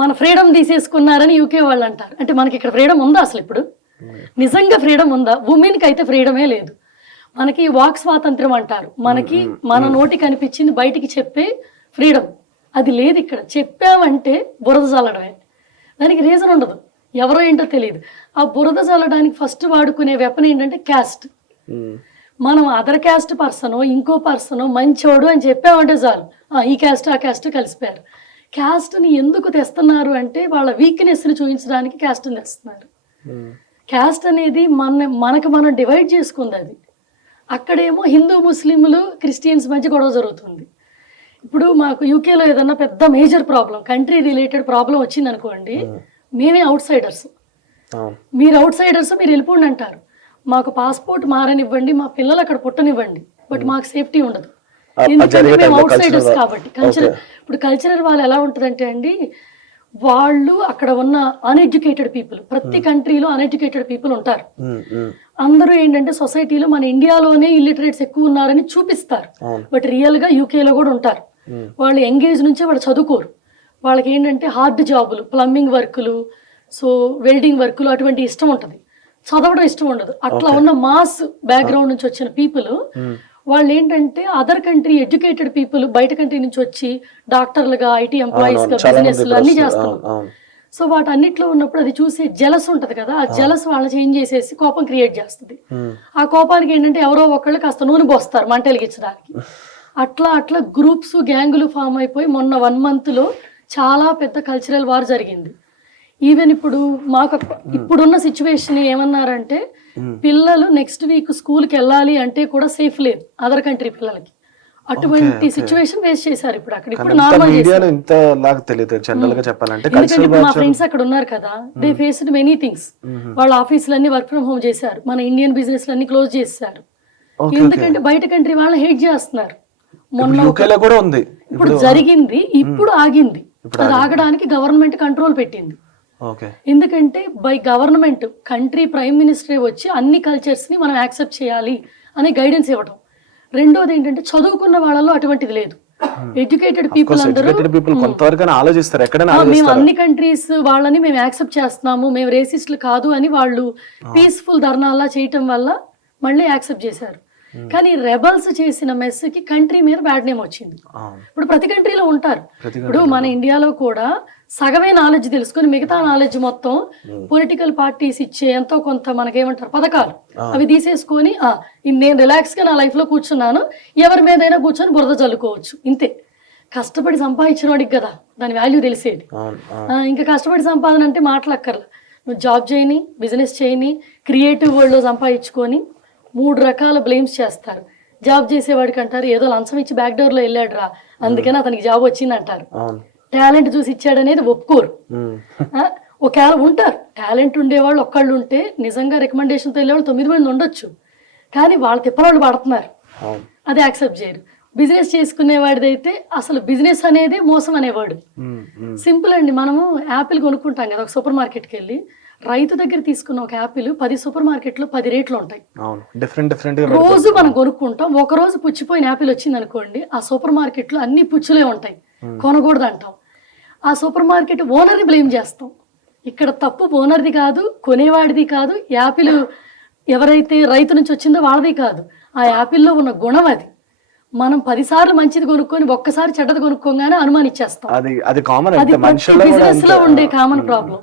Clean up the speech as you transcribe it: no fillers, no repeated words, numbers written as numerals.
మన freedom తీసేసుకున్నారని UK వాళ్ళు అంటారు. అంటే మనకి ఇక్కడ ఫ్రీడమ్ ఉందా అసలు? ఇప్పుడు నిజంగా ఫ్రీడమ్ ఉందా? ఉమెన్కి అయితే ఫ్రీడమే లేదు. మనకి వాక్ స్వాతంత్రం అంటారు, మనకి మన నోటికి అనిపించింది బయటికి చెప్పే ఫ్రీడమ్ అది లేదు ఇక్కడ. చెప్పామంటే బురద చల్లడమే, దానికి రీజన్ ఉండదు, ఎవరో ఏంటో తెలియదు. ఆ బురద చల్లడానికి ఫస్ట్ వాడుకునే వెపన్ ఏంటంటే క్యాస్ట్. మనం అదర్ క్యాస్ట్ పర్సనో ఇంకో పర్సనో మంచోడు అని చెప్పామంటే చాలు, ఈ క్యాస్ట్ ఆ క్యాస్ట్ కలిసిపోయారు. క్యాస్ట్ని ఎందుకు తెస్తున్నారు అంటే వాళ్ళ వీక్నెస్ని చూపించడానికి క్యాస్ట్ని తెస్తున్నారు. క్యాస్ట్ అనేది మనకు మనం డివైడ్ చేసుకుంది. అది అక్కడేమో హిందూ ముస్లింలు క్రిస్టియన్స్ మధ్య గొడవ జరుగుతుంది. ఇప్పుడు మాకు యూకేలో ఏదన్నా పెద్ద major problem, country related problem వచ్చింది అనుకోండి, మేమే అవుట్ సైడర్స్, మీరు అవుట్ సైడర్స్, మీరు వెళ్ళిపోండి అంటారు. మాకు పాస్పోర్ట్ మారనివ్వండి, మా పిల్లలు అక్కడ పుట్టనివ్వండి, బట్ మాకు సేఫ్టీ ఉండదు, ఎందుకంటే మేము అవుట్ సైడర్స్ కాబట్టి. ఇప్పుడు కల్చరల్ వాళ్ళు ఎలా ఉంటుందంటే అండి, వాళ్ళు అక్కడ ఉన్న అన్ఎడ్యుకేటెడ్ పీపుల్, ప్రతి కంట్రీలో అన్ఎడ్యుకేటెడ్ పీపుల్ ఉంటారు. అందరూ ఏంటంటే సొసైటీలో మన ఇండియాలోనే ఇల్లిటరేట్స్ ఎక్కువ ఉన్నారని చూపిస్తారు, బట్ రియల్ గా యూకేలో కూడా ఉంటారు. వాళ్ళు ఎంగేజ్ నుంచే వాళ్ళు చదువుకోరు, వాళ్ళకి ఏంటంటే హార్డ్ జాబులు, ప్లంబింగ్ వర్కులు, సో వెల్డింగ్ వర్కులు అటువంటి ఇష్టం ఉంటుంది, చదవడం ఇష్టం ఉండదు. అట్లా ఉన్న మాస్ బ్యాక్గ్రౌండ్ నుంచి వచ్చిన పీపుల్ వాళ్ళు ఏంటంటే అదర్ కంట్రీ ఎడ్యుకేటెడ్ పీపుల్ బయట కంట్రీ నుంచి వచ్చి డాక్టర్లుగా, ఐటీ ఎంప్లాయీస్ గా, బిజినెస్ అన్ని చేస్తున్నారు. సో వాటన్నిట్లో ఉన్నప్పుడు అది చూసే జలస్ ఉంటది కదా, ఆ జలస్ వాళ్ళని చేంజ్ చేసేసి కోపం క్రియేట్ చేస్తుంది. ఆ కోపానికి ఏంటంటే ఎవరో ఒకళ్ళు కాస్త నూనె పోస్తారు మంట వెలిగించడానికి. అట్లా అట్లా గ్రూప్స్, గ్యాంగులు ఫామ్ అయిపోయి మొన్న 1 month లో చాలా పెద్ద కల్చరల్ వార్ జరిగింది. ఈవెన్ ఇప్పుడు మాకు ఇప్పుడున్న సిచ్యువేషన్ ఏమన్నారంటే, పిల్లలు నెక్స్ట్ వీక్ స్కూల్కి వెళ్ళాలి అంటే కూడా సేఫ్ లేదు అదర్ కంట్రీ పిల్లలకి. అటువంటి సిచ్యువేషన్ ఫేస్ చేశారు ఇప్పుడు అక్కడ. ఇప్పుడు నార్మల్ ఎందుకంటే ఇప్పుడు మా ఫ్రెండ్స్ అక్కడ ఉన్నారు కదా, దే ఫేస్డ్ మెనీ థింగ్స్. వాళ్ళ ఆఫీసులన్నీ వర్క్ ఫ్రమ్ హోమ్ చేశారు, మన ఇండియన్ బిజినెస్ అన్ని క్లోజ్ చేశారు, ఎందుకంటే బయట కంట్రీ వాళ్ళని హేట్ చేస్తున్నారు. మొన్న ఇప్పుడు జరిగింది, ఇప్పుడు ఆగింది. అది ఆగడానికి గవర్నమెంట్ కంట్రోల్ పెట్టింది. ఎందుకంటే by government country prime minister వచ్చి అన్ని కల్చర్స్ ని మనం యాక్సెప్ట్ చేయాలి అనే గైడెన్స్ ఇవ్వడం. రెండోది ఏంటంటే చదువుకున్న వాళ్ళలో అటువంటిది లేదు. ఎడ్యుకేటెడ్ పీపుల్ అందరూ మేము అన్ని కంట్రీస్ వాళ్ళని మేము యాక్సెప్ట్ చేస్తున్నాము, మేము రేసిస్టులు కాదు అని వాళ్ళు పీస్ఫుల్ ధర్నాలా చేయటం వల్ల మళ్ళీ యాక్సెప్ట్ చేశారు. కానీ రెబల్స్ చేసిన మెస్కి కంట్రీ మీద బ్యాడ్ నేమ్ వచ్చింది. ఇప్పుడు ప్రతి కంట్రీలో ఉంటారు. ఇప్పుడు మన ఇండియాలో కూడా సగమే నాలెడ్జ్ తెలుసుకొని మిగతా నాలెడ్జ్ మొత్తం పొలిటికల్ పార్టీస్ ఇచ్చే ఎంతో కొంత మనకేమంటారు పథకాలు, అవి తీసేసుకొని నేను రిలాక్స్ గా నా లైఫ్ లో కూర్చున్నాను, ఎవరి మీదైనా కూర్చొని బురద చల్లుకోవచ్చు, ఇంతే. కష్టపడి సంపాదించిన వాడికి కదా దాని వాల్యూ తెలిసేది. ఇంకా కష్టపడి సంపాదన అంటే మాట్లాడక్కర్లా, నువ్వు జాబ్ చేయని, బిజినెస్ చేయని, క్రియేటివ్ వరల్డ్ లో సంపాదించుకొని 3 రకాల బ్లేమ్స్ చేస్తారు. జాబ్ చేసేవాడికి అంటారు ఏదో లంచం ఇచ్చి బ్యాక్ డోర్ లో వెళ్ళాడు రా, అందుకని అతనికి జాబ్ వచ్చింది అంటారు. టాలెంట్ చూసి ఇచ్చాడు అనేది ఒప్పుకోరు. ఒకవేళ ఉంటారు టాలెంట్ ఉండేవాళ్ళు, ఒక్కళ్ళు ఉంటే నిజంగా రికమెండేషన్తో వెళ్ళేవాళ్ళు 9 మంది ఉండొచ్చు, కానీ వాళ్ళ తిప్పలవాళ్ళు పడుతున్నారు, అది యాక్సెప్ట్ చేయరు. బిజినెస్ చేసుకునేవాడిదైతే అసలు బిజినెస్ అనేది మోసం అనేవాడు. సింపుల్ అండి, మనము యాపిల్ కొనుక్కుంటాం కదా ఒక సూపర్ మార్కెట్కి వెళ్ళి, రైతు దగ్గర తీసుకున్న ఒక యాపిల్ 10 సూపర్ మార్కెట్లో 10 రేట్లు ఉంటాయి. రోజు మనం కొనుక్కుంటాం, ఒక రోజు పుచ్చిపోయిన యాపిల్ వచ్చింది అనుకోండి, ఆ సూపర్ మార్కెట్లో అన్ని పుచ్చులే ఉంటాయి, కొనకూడదు అంటాం. ఆ సూపర్ మార్కెట్ ఓనర్ని బ్లేమ్ చేస్తాం. ఇక్కడ తప్పు ఓనర్ది కాదు, కొనేవాడిది కాదు, యాపిల్ ఎవరైతే రైతు నుంచి వచ్చిందో వాళ్ళది కాదు, ఆ యాపిల్లో ఉన్న గుణం అది. మనం 10 సార్లు మంచిది కొనుక్కొని ఒక్కసారి చెడ్డది కొనుక్కోగానే అనుమానిచ్చేస్తాం. అది బిజినెస్ లో ఉండే కామన్ ప్రాబ్లం.